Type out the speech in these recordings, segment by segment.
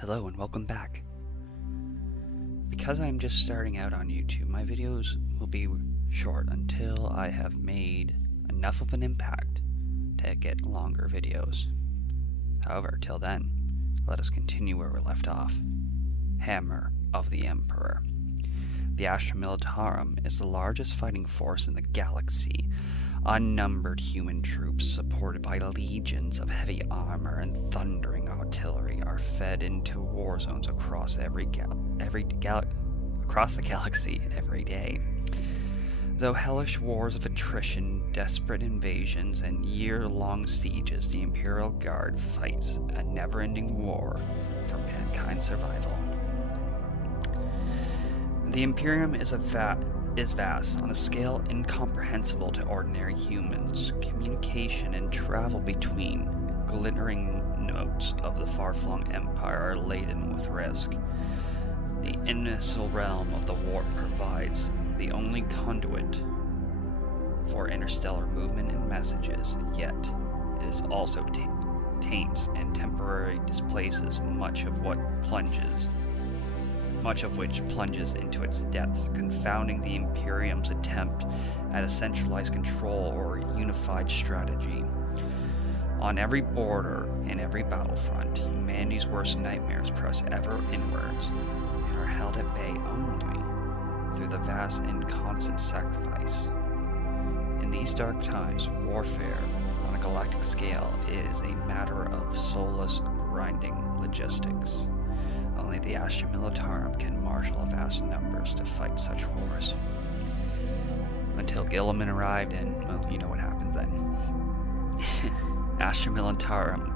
Hello and welcome back. Because I'm just starting out on YouTube, my videos will be short until I have made enough of an impact to get longer videos. However, till then, let us continue where we left off. Hammer of the Emperor. The Astra Militarum is the largest fighting force in the galaxy. Unnumbered human troops supported by legions of heavy armor and thundering artillery are fed into war zones across the galaxy every day. Though hellish wars of attrition, desperate invasions, and year-long sieges, the Imperial Guard fights a never-ending war for mankind's survival. The Imperium is vast, on a scale incomprehensible to ordinary humans. Communication and travel between glittering nodes of the far-flung empire are laden with risk. The initial realm of the warp provides the only conduit for interstellar movement and messages, yet it is also taints and temporarily displaces much of which plunges into its depths, confounding the Imperium's attempt at a centralized control or unified strategy. On every border and every battlefront, humanity's worst nightmares press ever inwards and are held at bay only through the vast and constant sacrifice. In these dark times, warfare on a galactic scale is a matter of soulless, grinding logistics. Only the Astra Militarum can marshal vast numbers to fight such wars. Until Gilliman arrived, and, well, you know what happens then. Astra Militarum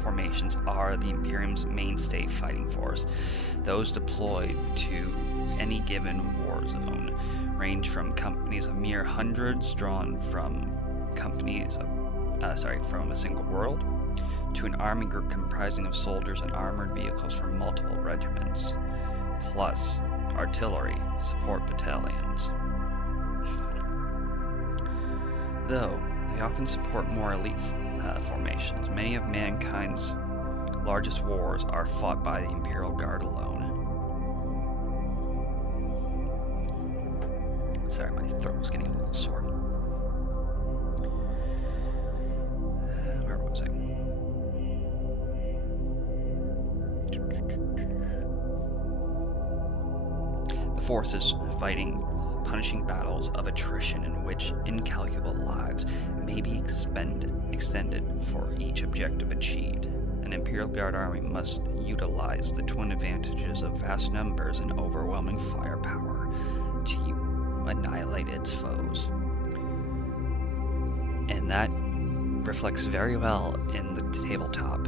formations are the Imperium's mainstay fighting force. Those deployed to any given war zone range from companies of mere hundreds drawn from from a single world, to an army group comprising of soldiers and armored vehicles from multiple regiments, plus artillery support battalions. Though they often support more elite formations, many of mankind's largest wars are fought by the Imperial Guard alone. Sorry, my throat was getting a little sore. Where was I? The forces fighting punishing battles of attrition in which incalculable lives may be extended for each objective achieved. An Imperial Guard army must utilize the twin advantages of vast numbers and overwhelming firepower to annihilate its foes. And that reflects very well in the tabletop.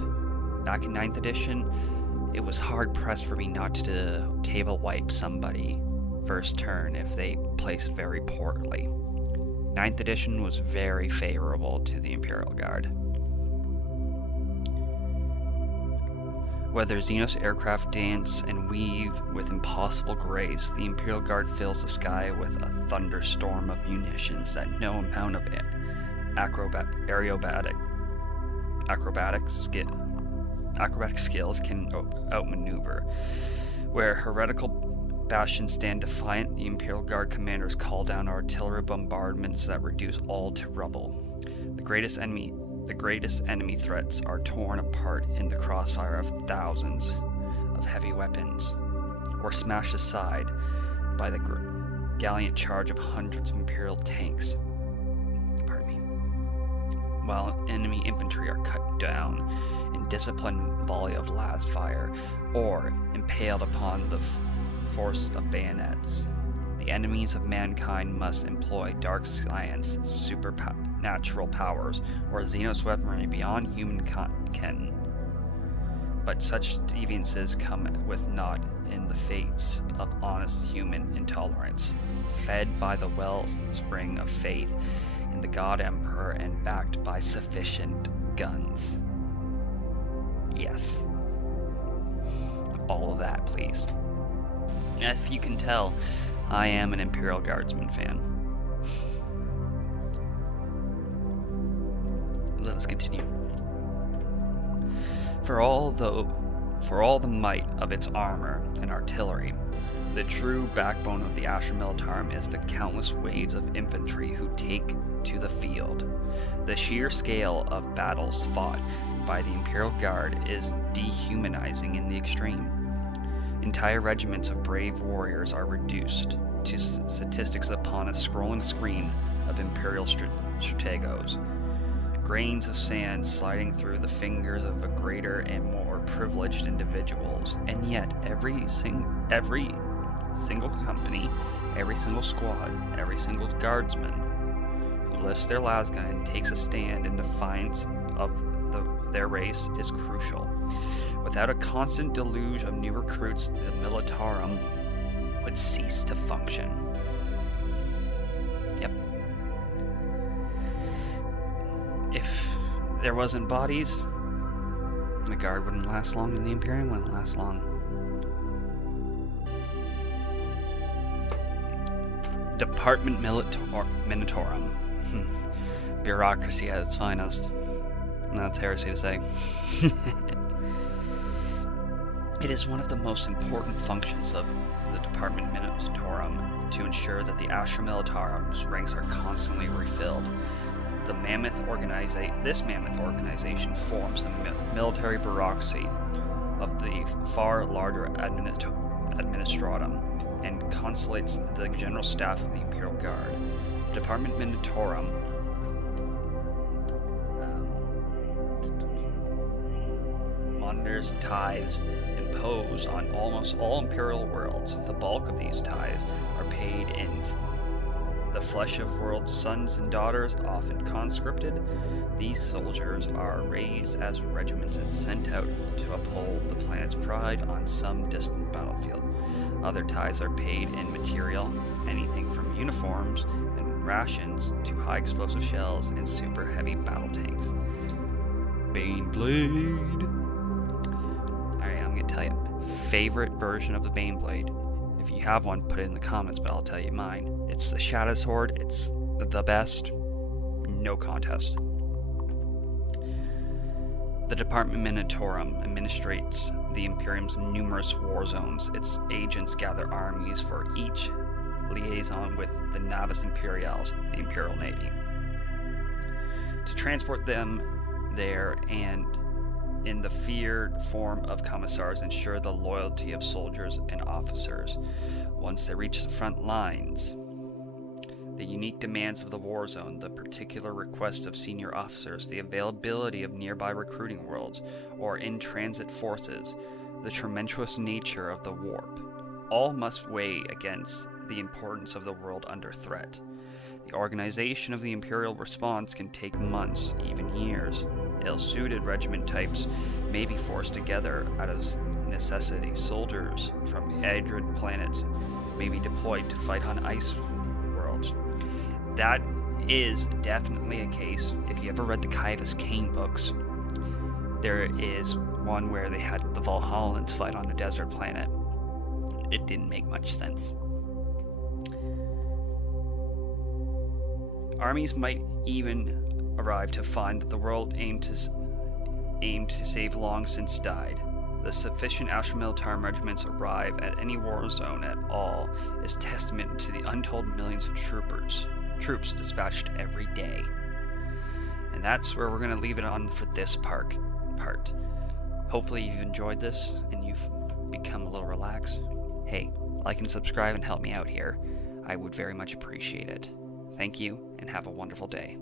Back in 9th edition, it was hard-pressed for me not to table wipe somebody first turn if they placed very poorly. 9th edition was very favorable to the Imperial Guard. Whether Xenos aircraft dance and weave with impossible grace, the Imperial Guard fills the sky with a thunderstorm of munitions that no amount of acrobatic skills can outmaneuver. Where heretical bastions stand defiant, the Imperial Guard commanders call down artillery bombardments that reduce all to rubble. The greatest enemy threats are torn apart in the crossfire of thousands of heavy weapons, or smashed aside by the gallant charge of hundreds of Imperial tanks. While enemy infantry are cut down in disciplined volley of last fire, or impaled upon the force of bayonets. The enemies of mankind must employ dark science, supernatural powers, or Xenos weaponry beyond human ken. But such deviances come with naught in the face of honest human intolerance, fed by the wellspring of faith in the God Emperor and backed by sufficient guns. Yes. All of that, please. If you can tell, I am an Imperial Guardsman fan. Let us continue. For although For all the might of its armor and artillery, the true backbone of the Astra Militarum is the countless waves of infantry who take to the field. The sheer scale of battles fought by the Imperial Guard is dehumanizing in the extreme. Entire regiments of brave warriors are reduced to statistics upon a scrolling screen of Imperial strategos. Grains of sand sliding through the fingers of a greater and more privileged individuals, and yet every single company, every single squad, every single guardsman who lifts their lasgun and takes a stand in defiance of their race is crucial. Without a constant deluge of new recruits, the Militarum would cease to function. Yep. If there wasn't bodies, the Guard wouldn't last long and the Imperium wouldn't last long. Department Minitorum. Bureaucracy at its finest. That's heresy to say. It is one of the most important functions of the Department Minitorum to ensure that the Astra Militarum's ranks are constantly refilled. This mammoth organization forms the military bureaucracy of the far larger administratum and consulates the general staff of the Imperial Guard. The Department Minitorum monitors tithes imposed on almost all Imperial worlds. The bulk of these tithes are paid in the flesh of world's sons and daughters, often conscripted. These soldiers are raised as regiments and sent out to uphold the planet's pride on some distant battlefield. Other tithes are paid in material, anything from uniforms and rations to high explosive shells and super heavy battle tanks. Baneblade. Alright, I'm gonna tell you, favorite version of the Baneblade. If you have one, put it in the comments, but I'll tell you mine. It's the Shadow Sword. It's the best. No contest. The Department Minitorum administrates the Imperium's numerous war zones. Its agents gather armies for each liaison with the Navis Imperialis, the Imperial Navy, to transport them there and in the feared form of commissars ensure the loyalty of soldiers and officers. Once they reach the front lines, the unique demands of the war zone, the particular requests of senior officers, the availability of nearby recruiting worlds or in-transit forces, the tumultuous nature of the warp, all must weigh against the importance of the world under threat. The organization of the Imperial response can take months, even years. Ill-suited regiment types may be forced together out of necessity. Soldiers from Adrid planets may be deployed to fight on ice worlds. That is definitely a case. If you ever read the Kaivis Kane books, there is one where they had the Valhallans fight on a desert planet. It didn't make much sense. Armies might even arrive to find that the world aimed to save long since died. The sufficient Astra Militarum regiments arrive at any war zone at all is testament to the untold millions of troops dispatched every day. And that's where we're going to leave it on for this part. Hopefully you've enjoyed this and you've become a little relaxed. Hey, like and subscribe and help me out here. I would very much appreciate it. Thank you, and have a wonderful day.